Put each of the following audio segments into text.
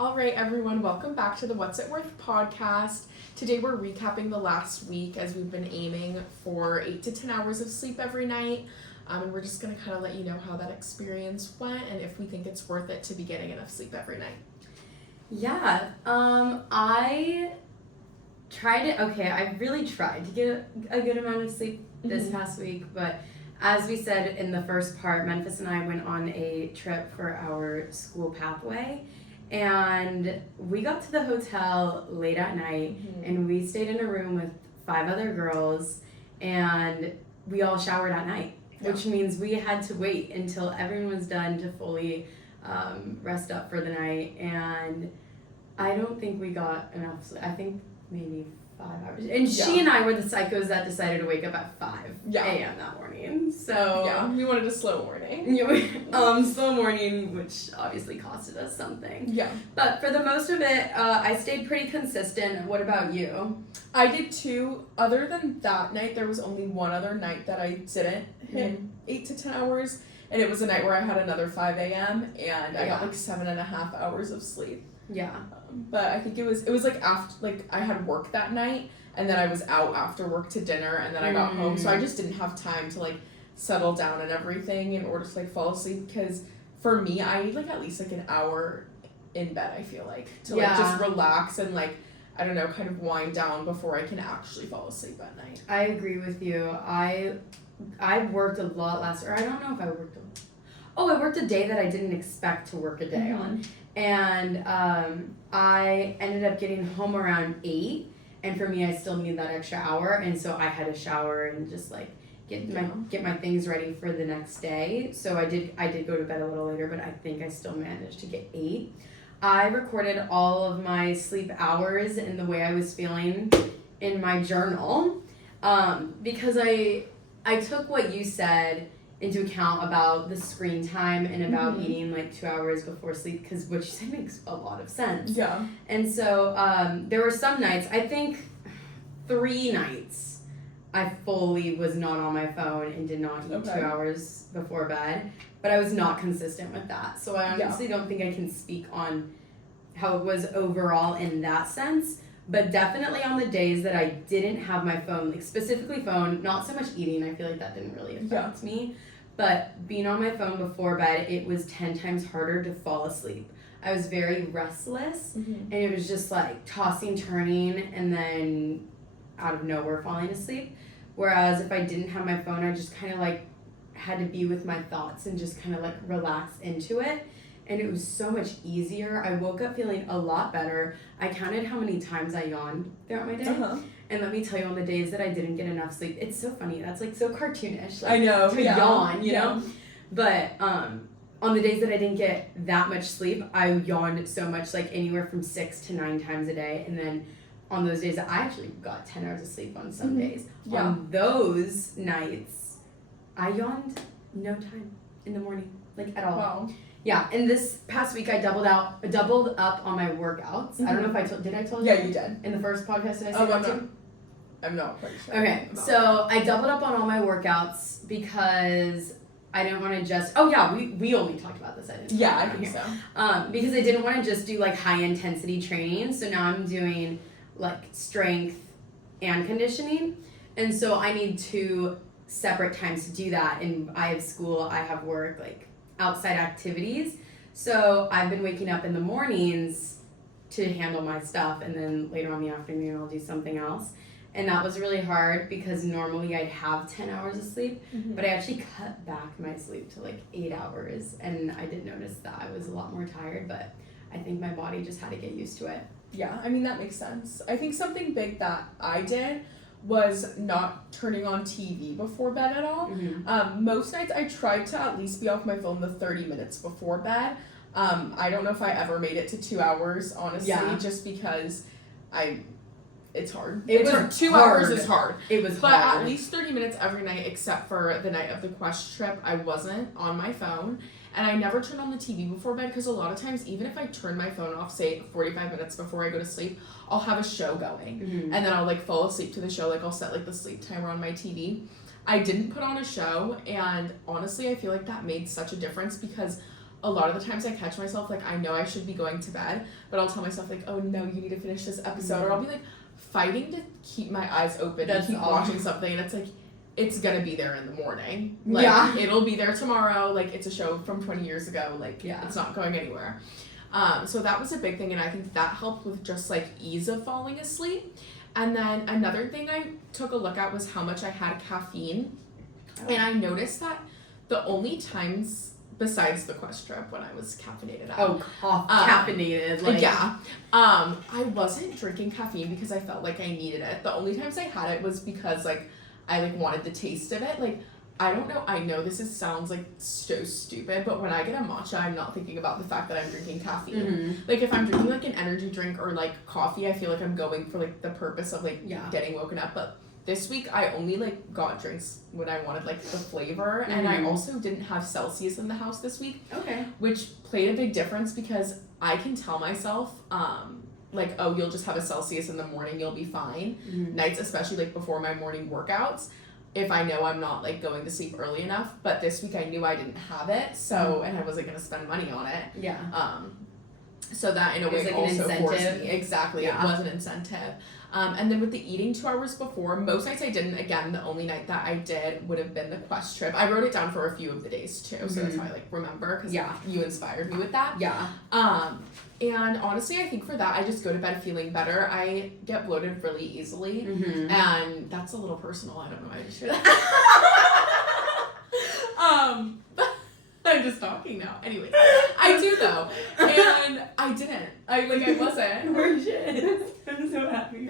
All right, everyone, welcome back to the What's It Worth podcast. Today we're recapping the last week as we've been aiming for 8 to 10 hours of sleep every night. And we're just going to kind of let you know how that experience went and if we think it's worth it to be getting enough sleep every night. Yeah, I really tried to get a good amount of sleep this past week, but as we said in the first part, Memphis and I went on a trip for our school pathway, and we got to the hotel late at night, and we stayed in a room with 5 other girls, and we all showered at night, which means we had to wait until everyone was done to fully rest up for the night, and I don't think we got enough sleep. I think maybe 5 hours. And she and I were the psychos that decided to wake up at 5 a.m. that morning. So yeah, we wanted a slow morning. Slow morning, which obviously costed us something. Yeah. But for the most of it, I stayed pretty consistent. What about you? I did too. Other than that night, there was only one other night that I didn't hit 8 to 10 hours. And it was a night where I had another 5 a.m. and I got like 7.5 hours of sleep. Yeah. But I think it was like after, like I had work that night and then I was out after work to dinner and then I got home, so I just didn't have time to like settle down and everything in order to like fall asleep, because for me I need like at least like an hour in bed, I feel like, to like just relax and like, I don't know, kind of wind down before I can actually fall asleep at night. I agree with you. I worked a lot I don't know if I worked I worked a day that I didn't expect to work a day on. And I ended up getting home around 8, and for me I still need that extra hour, and so I had to shower and just like get my things ready for the next day. So I did go to bed a little later, but I think I still managed to get 8. I recorded all of my sleep hours and the way I was feeling in my journal, because I took what you said into account about the screen time and about eating like 2 hours before sleep, because what you said makes a lot of sense. Yeah. And so there were some nights, I think 3 nights, I fully was not on my phone and did not eat 2 hours before bed, but I was not consistent with that. So I honestly don't think I can speak on how it was overall in that sense. But definitely on the days that I didn't have my phone, like specifically phone, not so much eating, I feel like that didn't really affect me, but being on my phone before bed, it was 10 times harder to fall asleep. I was very restless, and it was just like tossing, turning, and then out of nowhere falling asleep. Whereas if I didn't have my phone, I just kind of like had to be with my thoughts and just kind of like relax into it. And it was so much easier. I woke up feeling a lot better. I counted how many times I yawned throughout my day. And let me tell you, on the days that I didn't get enough sleep, it's so funny. That's like so cartoonish. Like, I know. To yawn, you know? But on the days that I didn't get that much sleep, I yawned so much, like anywhere from 6 to 9 times a day. And then on those days, I actually got 10 hours of sleep on some days. Yeah. On those nights, I yawned no time in the morning, like at all. Wow. Yeah, and this past week I doubled up on my workouts. I don't know if did I tell you? Yeah, you did. In the first podcast, did I say that too? I'm not quite sure. Okay, so I doubled up on all my workouts because I didn't want to just, we only talked about this, I didn't. Yeah, I think so. Because I didn't want to just do like high intensity training, so now I'm doing like strength and conditioning, and so I need 2 separate times to do that, and I have school, I have work, like outside activities. So I've been waking up in the mornings to handle my stuff, and then later on in the afternoon I'll do something else. And that was really hard because normally I'd have 10 hours of sleep, but I actually cut back my sleep to like 8 hours, and I did notice that I was a lot more tired, but I think my body just had to get used to it. Yeah, I mean, that makes sense. I think something big that I did was not turning on TV before bed at all. Most nights I tried to at least be off my phone the 30 minutes before bed. I don't know if I ever made it to 2 hours, honestly, just because it's hard. 2 hours is hard. It was but hard. At least 30 minutes every night, except for the night of the Quest trip, I wasn't on my phone. And I never turned on the TV before bed, because a lot of times, even if I turn my phone off, say 45 minutes before I go to sleep, I'll have a show going. And then I'll like fall asleep to the show. Like I'll set like the sleep timer on my TV. I didn't put on a show, and honestly, I feel like that made such a difference, because a lot of the times I catch myself, like, I know I should be going to bed, but I'll tell myself, like, oh, no, you need to finish this episode. Or I'll be, like, fighting to keep my eyes open and keep watching something. And it's, like, it's gonna be there in the morning. Like, it'll be there tomorrow. Like, it's a show from 20 years ago. Like, it's not going anywhere. So that was a big thing. And I think that helped with just, like, ease of falling asleep. And then another thing I took a look at was how much I had caffeine. And I noticed that the only times besides the Quest trip when I was caffeinated out. Caffeinated. Like. Yeah. I wasn't drinking caffeine because I felt like I needed it. The only times I had it was because, like, I, like, wanted the taste of it. Like, I don't know. I know sounds, like, so stupid, but when I get a matcha, I'm not thinking about the fact that I'm drinking caffeine. Mm-hmm. Like, if I'm drinking, like, an energy drink or, like, coffee, I feel like I'm going for, like, the purpose of, like, getting woken up. But this week, I only, like, got drinks when I wanted, like, the flavor. Mm-hmm. And I also didn't have Celsius in the house this week. Okay. Which played a big difference because I can tell myself, like, oh, you'll just have a Celsius in the morning, you'll be fine. Mm-hmm. Nights, especially, like, before my morning workouts, if I know I'm not, like, going to sleep early enough. But this week I knew I didn't have it, so, and I wasn't going to spend money on it. Yeah. So that, in a way, like also an forced incentive. me. Exactly, it was an incentive. And then with the eating 2 hours before, most nights I didn't. Again, the only night that I did would have been the Quest trip. I wrote it down for a few of the days, too, so that's how I, like, remember, because you inspired me with that. Yeah. And honestly, I think for that, I just go to bed feeling better. I get bloated really easily, and that's a little personal. I don't know why I just share that. I'm just talking now. Anyway, I do though, and I didn't. I wasn't. We're shit. I'm so happy.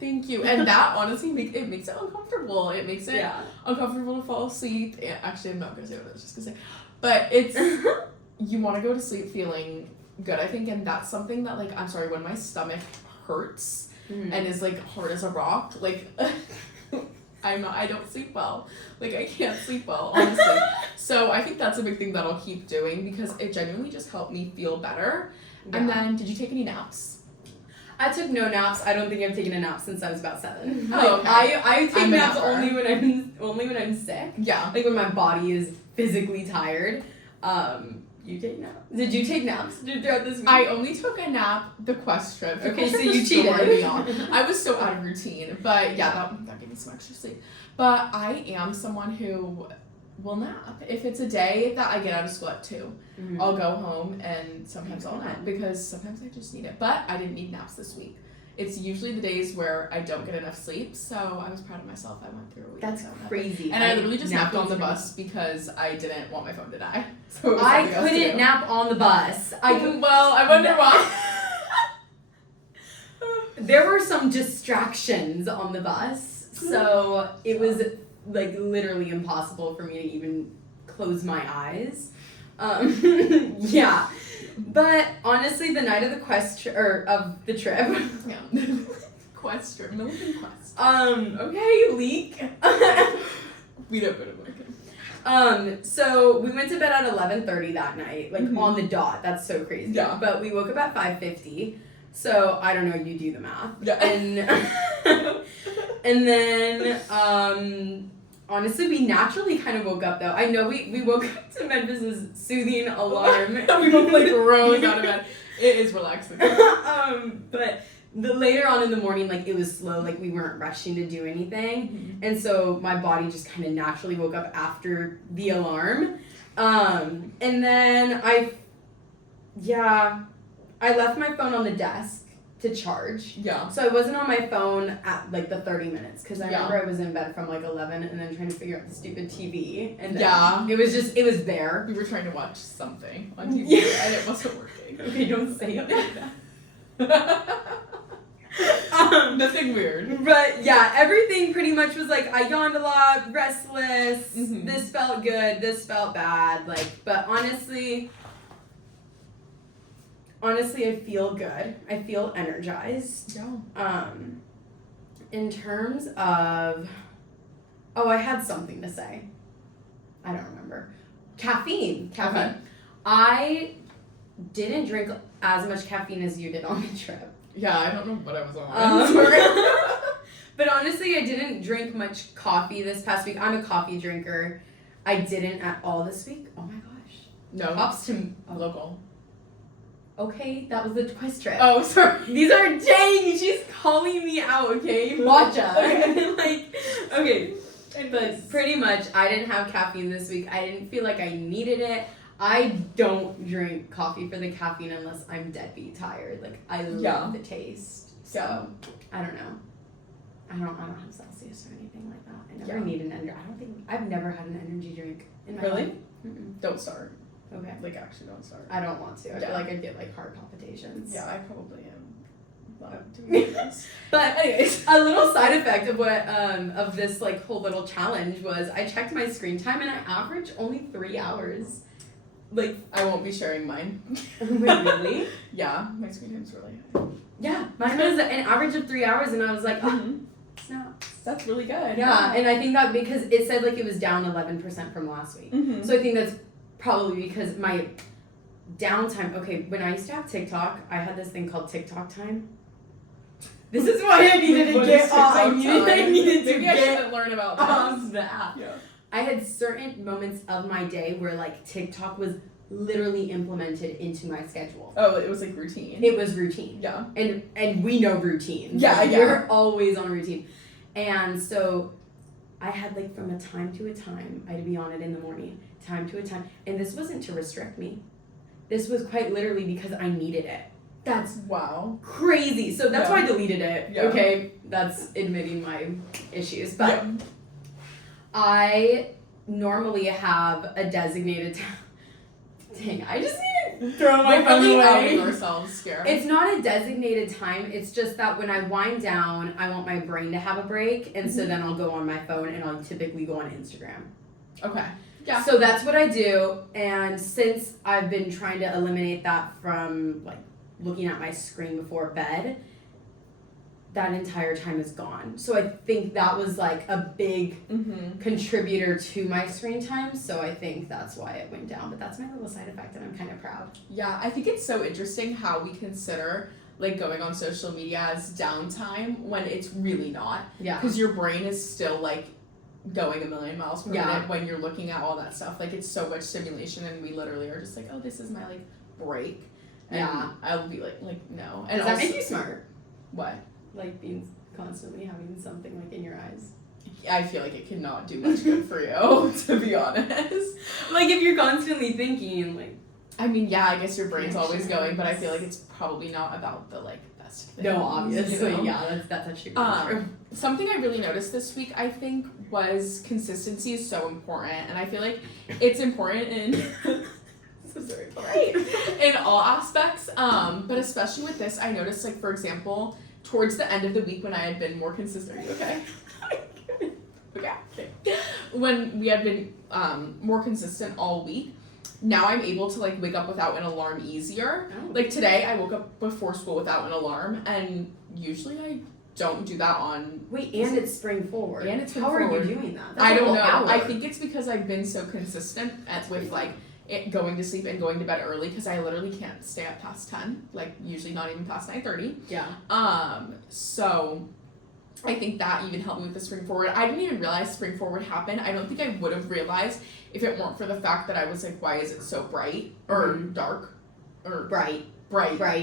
Thank you. And that honestly makes it uncomfortable. It makes it uncomfortable to fall asleep. And actually, I'm not gonna say what I was just gonna say, but it's you want to go to sleep feeling good, I think, and that's something that, like, I'm sorry, when my stomach hurts and is, like, hard as a rock, like, I don't sleep well. Like, I can't sleep well, honestly. So I think that's a big thing that I'll keep doing because it genuinely just helped me feel better. Yeah. And then, did you take any naps? I took no naps. I don't think I've taken a nap since I was about 7. Oh, okay. I take naps only when I'm sick. Yeah. Like when my body is physically tired. You take naps? Did you take naps throughout this week? I only took a nap the Quest trip. Okay, so you cheated. I was so out of routine, but yeah, that gave me some extra sleep. But I am someone who will nap. If it's a day that I get out of school at 2, I'll go home and sometimes I'll nap because sometimes I just need it. But I didn't need naps this week. It's usually the days where I don't get enough sleep, so I was proud of myself. I went through a week. That's crazy. And I literally just napped on the bus because I didn't want my phone to die. So I couldn't nap on the bus. I wonder why. There were some distractions on the bus, so it was, like, literally impossible for me to even close my eyes. Yeah. But honestly, the night of the of the trip. Yeah. Quest trip. Milligan Quest. Okay, leak. We don't go to Milligan. So we went to bed at 11:30 that night, like on the dot. That's so crazy. Yeah. But we woke up at 5:50. So I don't know, you do the math. Yeah. And then honestly, we naturally kind of woke up, though. I know we woke up to Memphis's soothing alarm. We both, like, rose out of bed. It is relaxing. But later on in the morning, like, it was slow. Like, we weren't rushing to do anything. And so my body just kind of naturally woke up after the alarm. And then I left my phone on the desk to charge. Yeah. So I wasn't on my phone at, like, the 30 minutes because I remember I was in bed from, like, 11 and then trying to figure out the stupid TV. And then it was there. We were trying to watch something on TV and it wasn't working. Okay, don't say it like that. Nothing weird. But yeah, everything pretty much was like, I yawned a lot, restless, this felt good, this felt bad, like, but honestly, I feel good. I feel energized. Yeah. In terms of, I had something to say. I don't remember. Caffeine. Okay. I didn't drink as much caffeine as you did on the trip. Yeah, I don't know what I was on. But honestly, I didn't drink much coffee this past week. I'm a coffee drinker. I didn't at all this week. Oh my gosh. No. Props to Local. Okay, that was the quiz trip. Oh, sorry. These are dang. She's calling me out. Okay, matcha. Like, okay. But pretty much, I didn't have caffeine this week. I didn't feel like I needed it. I don't drink coffee for the caffeine unless I'm deadbeat tired. Like, I love the taste. So, I don't know. I don't have Celsius or anything like that. I never need an energy. I've never had an energy drink in my life. Mm-mm. Don't start. Okay. Like, actually don't start. I don't want to. I feel like I'd get like heart palpitations. Yeah, I probably am. Doing this. But anyways, a little side effect of what of this like whole little challenge was I checked my screen time and I averaged only 3 hours. Like, I won't be sharing mine. Wait, really? Yeah, my screen time's really high. Yeah, mine was an average of 3 hours, and I was like, oh, snap. That's really good. Yeah, and I think that because it said like it was down 11% from last week. Mm-hmm. So I think that's probably because my downtime. Okay, when I used to have TikTok, I had this thing called TikTok time. This is why I needed to get off. I needed to get learn about off the app. Yeah. I had certain moments of my day where like TikTok was literally implemented into my schedule. Oh, it was like routine. It was routine. Yeah. And we know routine. Yeah, like, yeah. You're always on routine. And so I had like from a time to a time, I had to be on it in the morning, time to a time. And this wasn't to restrict me. This was quite literally because I needed it. That's wow. crazy. So that's why I deleted it. Yeah. Okay, that's admitting my issues. But yeah. I normally have a designated time. Dang, I just need to throw my phone really away. outing ourselves, Scare. It's not a designated time. It's just that when I wind down, I want my brain to have a break, and so then I'll go on my phone and I'll typically go on Instagram. Okay. Yeah. So that's what I do, and since I've been trying to eliminate that from like looking at my screen before bed, that entire time is gone. So I think that was like a big contributor to my screen time. So I think that's why it went down. But that's my little side effect, and I'm kind of proud. Yeah, I think it's so interesting how we consider like going on social media as downtime when it's really not. Yeah. Because your brain is still like going a million miles per minute when you're looking at all that stuff. Like it's so much stimulation, and we literally are just like, oh, this is my like break. And I'll be like no. And does that make you smart? What? Like being constantly having something like in your eyes. I feel like it cannot do much good for you, to be honest. Like if you're constantly thinking, like. I mean, yeah, I guess your brain's always going, but I feel like it's probably not about the like best thing. No, obviously, you know? yeah, that's actually true. Something I really noticed this week, I think, was consistency is so important, and I feel like it's important in. So sorry, right? In all aspects, but especially with this, I noticed, like, for example, towards the end of the week when I had been more consistent. Are you okay? Okay. When we had been more consistent all week, now I'm able to, like, wake up without an alarm easier. Oh. Like, today, I woke up before school without an alarm, and usually I don't do that on... Wait, and it's spring forward. And it's spring How forward. are you doing that? That's I a don't whole know. hour. I think it's because I've been so consistent with, like, going to sleep and going to bed early, because I literally can't stay up past 10, like usually not even past 9:30. Yeah. So I think that even helped me with the spring forward. I didn't even realize spring forward happened. I don't think I would have realized if it weren't for the fact that I was like, why is it so bright or dark or bright?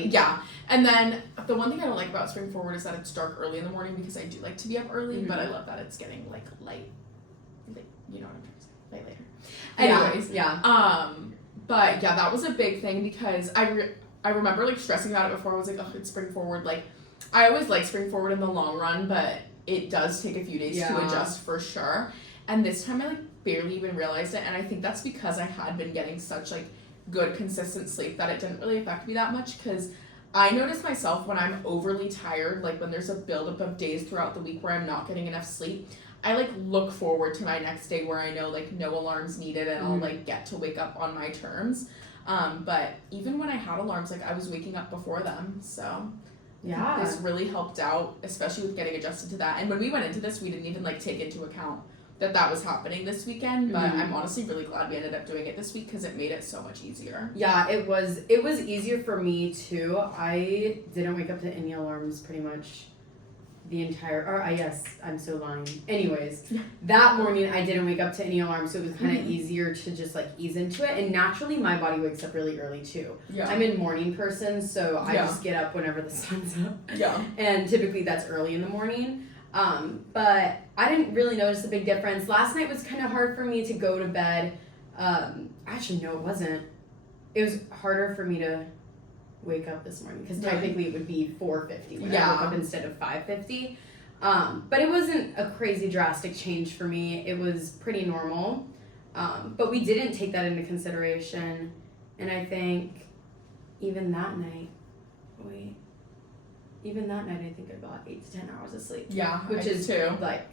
Yeah. And then the one thing I don't like about spring forward is that it's dark early in the morning, because I do like to be up early, but I love that it's getting like light, like, you know what I'm trying to say, light later. Anyways, but yeah, that was a big thing, because I remember like stressing about it before. I was like, oh, it's spring forward. Like, I always like spring forward in the long run, but it does take a few days to adjust for sure. And this time I like barely even realized it, and I think that's because I had been getting such like good consistent sleep that it didn't really affect me that much, because I notice myself when I'm overly tired, like when there's a buildup of days throughout the week where I'm not getting enough sleep, I like look forward to my next day where I know like no alarms needed, and I'll like get to wake up on my terms. But even when I had alarms, like I was waking up before them, so this really helped out, especially with getting adjusted to that. And when we went into this, we didn't even like take into account that was happening this weekend, but I'm honestly really glad we ended up doing it this week, because it made it so much easier. Yeah, it was easier for me too. I didn't wake up to any alarms pretty much yes, I'm so lying. Anyways, Yeah. that morning I didn't wake up to any alarm, so it was kind of easier to just like ease into it. And naturally, my body wakes up really early too. Yeah. I'm a morning person, so I Yeah. just get up whenever the sun's up. Yeah. And typically that's early in the morning. But I didn't really notice a big difference. Last night was kind of hard for me to go to bed. Actually, no, it wasn't. It was harder for me to wake up this morning because technically it would be 4:50 when I woke up instead of 5:50. But it wasn't a crazy drastic change for me. It was pretty normal. But we didn't take that into consideration. And I think even that night, I think I got 8 to 10 hours of sleep. Yeah, Which I is too. like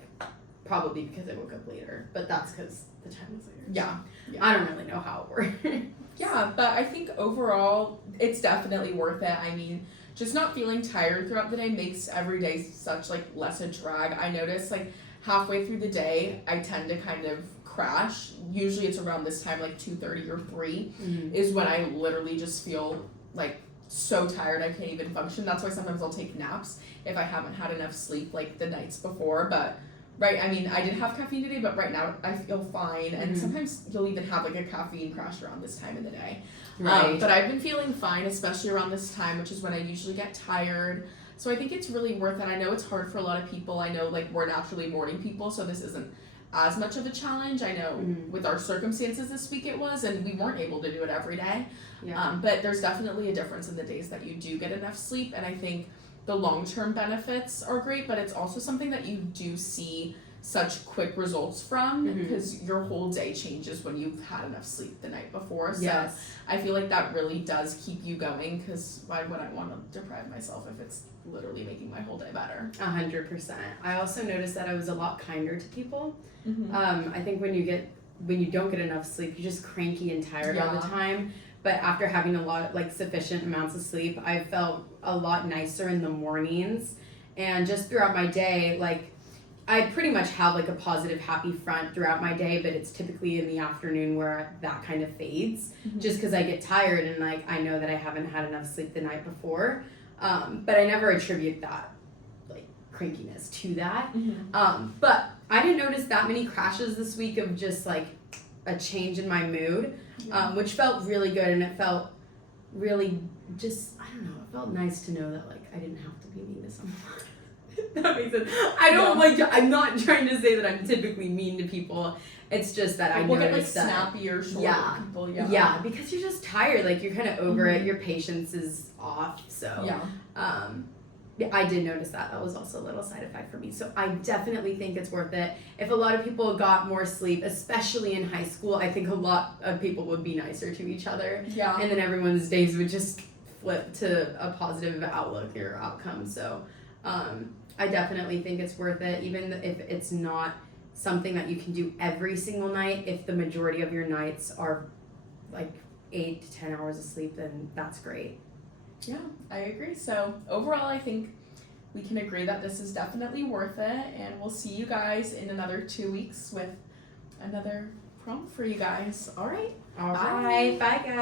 probably because I woke up later, but that's because the time was later. Yeah. I don't really know how it works. Yeah, but I think overall it's definitely worth it. I mean, just not feeling tired throughout the day makes every day such like less a drag. I notice like halfway through the day I tend to kind of crash. Usually it's around this time, like 2:30 or 3 is when I literally just feel like so tired I can't even function. That's why sometimes I'll take naps if I haven't had enough sleep like the nights before. But I mean, I did have caffeine today, but right now I feel fine. And sometimes you'll even have like a caffeine crash around this time in the day. Right. But I've been feeling fine, especially around this time, which is when I usually get tired. So I think it's really worth it. I know it's hard for a lot of people. I know like we're naturally morning people, so this isn't as much of a challenge. I know with our circumstances this week it was, and we weren't able to do it every day. Yeah. But there's definitely a difference in the days that you do get enough sleep, and I think the long-term benefits are great, but it's also something that you do see such quick results from because your whole day changes when you've had enough sleep the night before. So Yes. I feel like that really does keep you going because why would I want to deprive myself if it's literally making my whole day better? 100%. I also noticed that I was a lot kinder to people. I think when you don't get enough sleep, you're just cranky and tired all the time. But after having a lot, like sufficient amounts of sleep, I felt a lot nicer in the mornings. And just throughout my day, like I pretty much have like a positive, happy front throughout my day, but it's typically in the afternoon where that kind of fades just because I get tired and like I know that I haven't had enough sleep the night before. But I never attribute that like crankiness to that. But I didn't notice that many crashes this week of just like a change in my mood, which felt really good, and it felt really just, I don't know, it felt nice to know that like I didn't have to be mean to someone. That makes sense. I don't I'm not trying to say that I'm typically mean to people. It's just that I we'll get like noticed that snappy or short people. Yeah, because you're just tired, like you're kind of over it, your patience is off. So I did notice that. That was also a little side effect for me. So I definitely think it's worth it. If a lot of people got more sleep, especially in high school, I think a lot of people would be nicer to each other. Yeah. And then everyone's days would just flip to a positive outlook or outcome. So I definitely think it's worth it, even if it's not something that you can do every single night. If the majority of your nights are like 8 to 10 hours of sleep, then that's great. Yeah, I agree. So overall, I think we can agree that this is definitely worth it, and we'll see you guys in another 2 weeks with another prompt for you guys. All right. All right. Bye, guys.